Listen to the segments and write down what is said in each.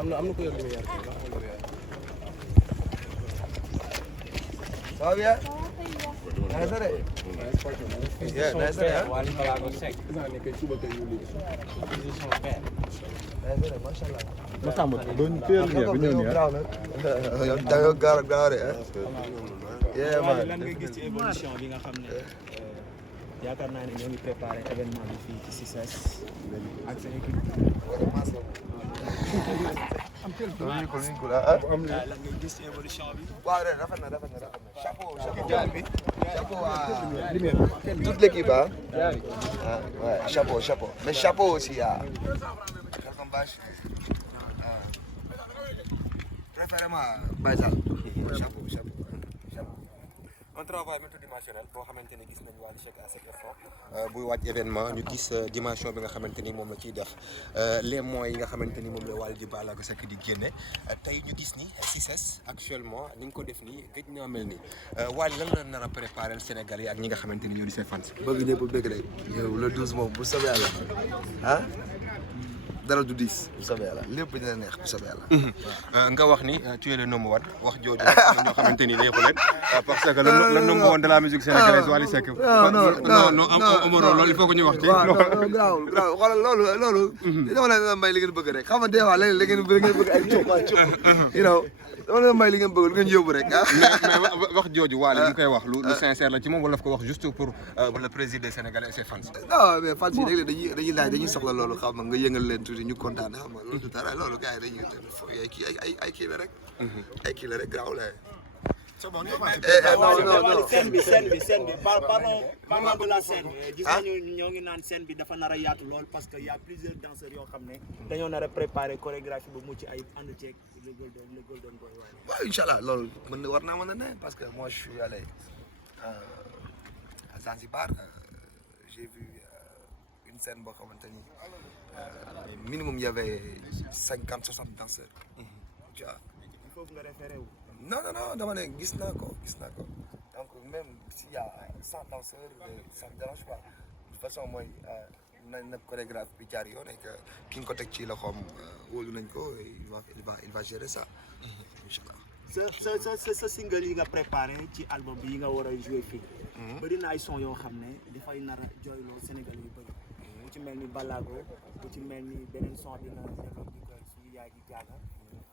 am na ko yor lu yar Ça va bien? Nice de. Yeah, nice de. Wally Ballago Seck. Mashallah. Masamba doon teel bi ñëw nii Yow da nga gaaw de. Yeah man. lan nga gis ci évolution bi nga xam ne yaakaar naa ne ñoo ngi préparé événement bi fii ci CICES ak sa équipe. Lan nga gis ci évolution bi. Waaw rafet na. Chapeau bi. Chapeau à toute l'équipe hein. Ah ouais, chapeau. Mais chapeau aussi à Welcome Bash. Préférément Baïsal. Chapeau. un travail multidimensionnel boo xamante ni gis nañu Wally Seck à cet effort buy wàcc événement ñu gis dimension bi nga xamante ni moom la ciy def les moyens yi nga xamante ni moom la Wally di Ballago Seck di génne tey ñu gis ni CICES actuellement ni nga ko def nii gëj naa mel nii Wally lan la nar a préparer Sénégal yi ak ñi nga xamante ni ñoo di ses fans. bëgg ñëpp bëgg rek yow le 12 moom bu soobee yàlla ah dara du diis bu soobee yàlla lépp dina neex bu soobee yàlla. nga wax ni tu es le number one wax jooju ñoo xamante ni neexu leen parce que le number one de la musique sénégalaise Wally Seck. non Omaro loolu il faut que ñu wax ci. waaw garaawul xoolal loolu. dama leen may li ngeen bëgg rek xam nga des fois léeg-léeg da ngeen bëgg ay coow you know dama leen may li ngeen bëgg lu ngeen yóbbu rek mais wax jooju Wally mu koy wax lu sincère la ci moom wala daf ko wax juste pour le président sénégalais et ses fans. non mais fans yi léeg-léeg dañuy laaj dañuy soxla loolu xam nga yëngal leen tuuti ñu kontaan xam nga loolu du dara loolu gars yi dañuy ay kii la rek. ay kii la rek garaaw la. c'est bon non scène bi parlons de la scène. gis nañu ñoo ngi naan scène bi dafa nar a yaatu lool parce que y a plusieurs danseurs yoo xam ne dañoo nar a préparer chorégraphie bu mucc ay ànd ceeg le golden boy. waaw incha allah loolu war naa mën a ne parce que moi je suis allé à Zanzibar j'ai vu une scène boo xamante ni minimum il y avait 50-60 danseurs. tu vois. il faut nga référé wu. non dama ne gis naa ko donc même s'il y a 100 danseurs ça me dérange pas de toute façon mooy na chorégraphe bi jaar yoon et que ki nga ko teg ci loxoom wóolu nañ ko il va gérer ça inchallah. sa single yi nga préparé ci album bi yi nga war a jouer fii. bëri na ay son yoo xam ne dafay nar a jooyloo Sénégal yu bëri. bu ci mel ni Ballago bu ci mel ni beneen son bi nga defoon di ko suñu yaay ji jaaga.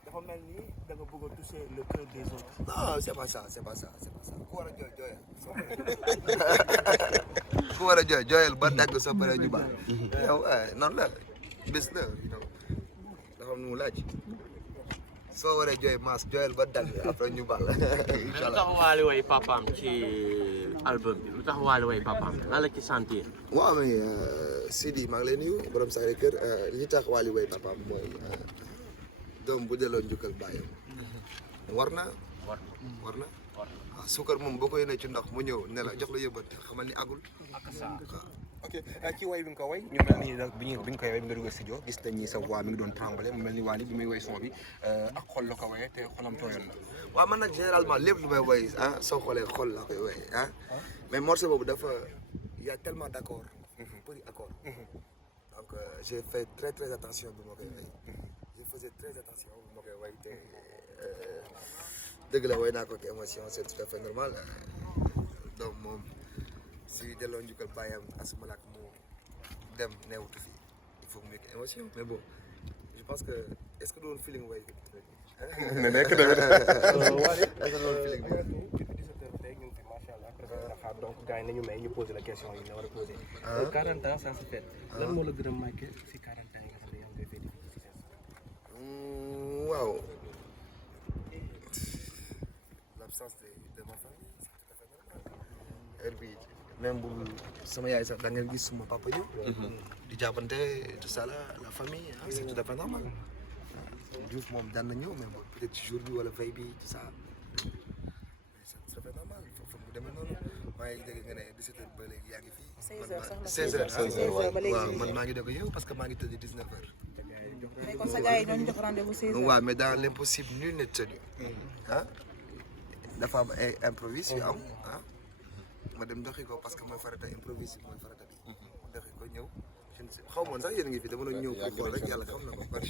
dafa mel ni da nga bëgg a toucher le cœur des autres. non c'est pas ça ku war a jooyal ku war a jooyal ba dagg soo paree ñu baal. yow noonu la bés la dafa am nu mu laaj soo waree jooy maas jooyal ba dagg après ñu baal incha allah. lu tax Wally way papaam ci album bi lu tax Wally way papaam lan la ci sentir. waaw mais Sidi maa ngi lay nuyu borom Sacré-Cœur li tax Wally way papaam mooy. doom bu delloo njukkal bàyyam war na waaw suukar moom boo ko yéenee ci ndox mu ñëw ne la jox la yëbbante xamal ni agul. ok ci way bi nga ko way ñu mel ni nag bi ñu koy way bi nga dugg studio gis nañ ni sa voix mi ngi doon tremblé mu mel ni Wally bi muy way son bi ak xol la ko wayee te xolam tooyoon na. waaw man nag généralement lépp lu may way soo xoolee xol laa koy way mais morceau boobu dafa y a tellement d'accords peu d'accords donc j'ai fait très attention bi ma koy way. je faisais très attention bu ma koy way te dëgg la way naa ko ak émotion c'est tout à fait normal donc moom si delloo njukkal bàyyam asumalaak mu dem neewutu fi il faut mu yëg émotion mais bon je pense que est-ce que doon feeling way bi. ne nekk tamit. donc gars yi nañu may ñu poser la question yi nga war a poser. 40 ans ça se fait. lan moo la gën a marqué si 40 ans yi nga xam ne yaa ngi koy fêté fii si CICES. waaw l'absence de ma famille c'est tout à fait normal. heure bi même bu sama yaay sax da ngeen gis suma papa ñëw. di jàppante tout ça là la famille c'est tout à fait normal. Diouf moom daan na ñëw mais bon peut-être jour bi wala veille bi tout ça c'est tout à fait normal foofu mu demee noonu maa ngi dégg nga ne 17h ba léegi yaa ngi fi. 16h waaw man maa ngi doog a ñëw parce que maa ngi tëdd 19h. mais kon sa gars yi ñoo jox rendez-vous 16h. waaw mais dans l'impossible nul n'est tenu dafa am ay improvise yu am ma dem doxi ko parce que mooy farata improvise mooy farata bi ma doxi ko ñëw xaw ma woon sax yéen a ngi fi dama doon ñëw pour xool rek yàlla xam na ko par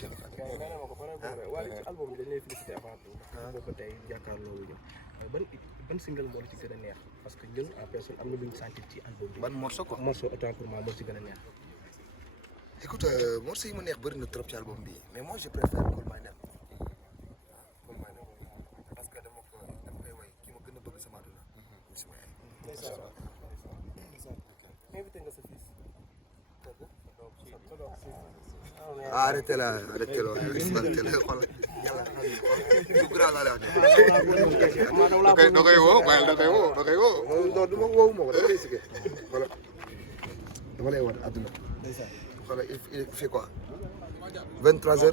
waaye ci album bi dañ lay félicité avant tout parce que boobu ba tey jàkkaarloo ñu ban single moo la ci gën a neex parce que ñun en personne am na lu ñu sentir ci album bi. ban morceau quoi. morceau autant pour moi moo ci gën a neex. écoute morceau yi ma neex bëri na trop ci album bi mais moi je préfère Call My Name. Call My Name parce que dama koy way ki ma gën a bëgg sama àdduna. invité nga sa fils. arrêtez là xoolal yàlla du grand laa lay wax da koy woo bàyyil da koy woo non du ma woowu ma ko dama lay expliqué voilà dama lay wan àdduna xoolal il fait quoi 23h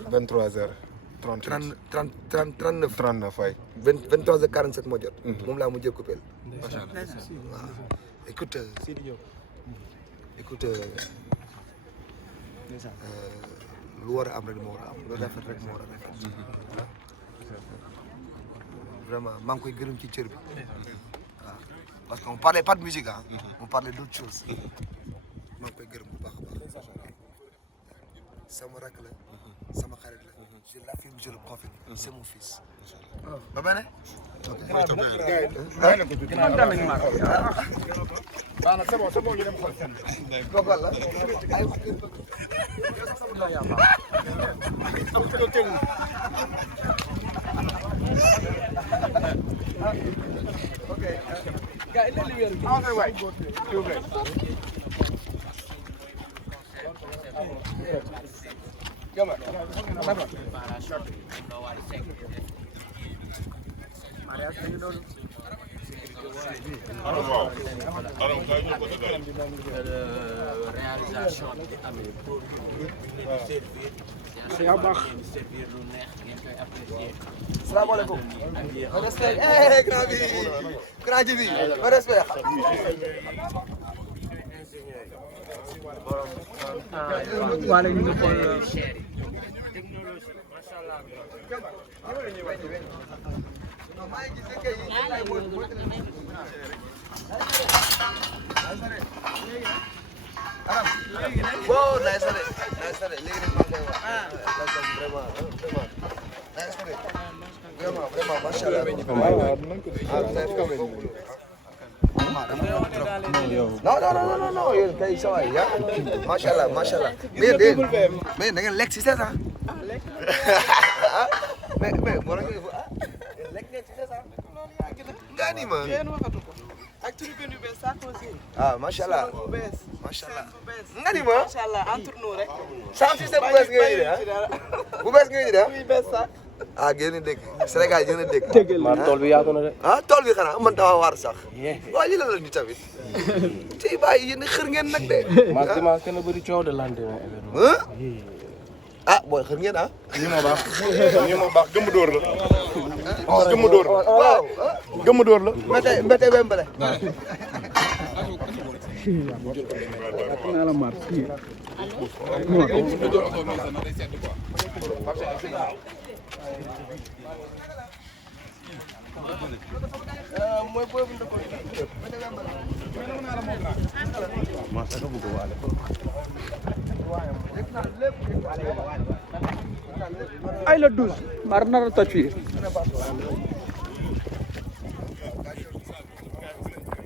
39 waay 23h47 moo jot moom laa mujjee coupé macha allah waaw écoute lu war a am rek moo war a am lu rafet rek moo war a rafet vraiment maa ngi koy gërëm ci cër bi waaw parce que on parlait pas de musique ah on parlait d'autre chose maa ngi koy gërëm bu baax a baax sama rakk la sama xarit la je l'affirme je le confirme c'est mon fils ba bene réalisation bi di amee pour servir lu neex ngeen koy apprécier. salaamaaleykum respect grand ji bi respect wala ñu ngi xool technologie macha allah. wow nice na de léegi nag maa ngi koy wax vraiment macha allah non yéen kay sa waay ya macha allah mais da ngeen lekk si c'est ça mais moo tax lekk ngeen si c'est ça nga ni ma ak tribune yu bees sax aussi. ah macha allah bu bees. macha allah bu bees. nga ni ma macha allah entre nous rek. sans système bu bees nga indi ah bu bees nga indi ah bu bees sax. ah génn dégg Sénégal génn dégg. maa tool bi yaatu na de. ah tool bi xanaa man dama waar sax. waaw lii la la ni tamit. tey bàyyi yéen xër ngeen nag de. maa dimanche kenn bëri coow de lendemain événement. ah booy xër ngeen ah. ñi ma baax gëmm dóor la. gëmm dóor la waaw. gëmm dóor la. mbete wembale. mooy boobu ndëkk ay la 12 mar nar a toj fii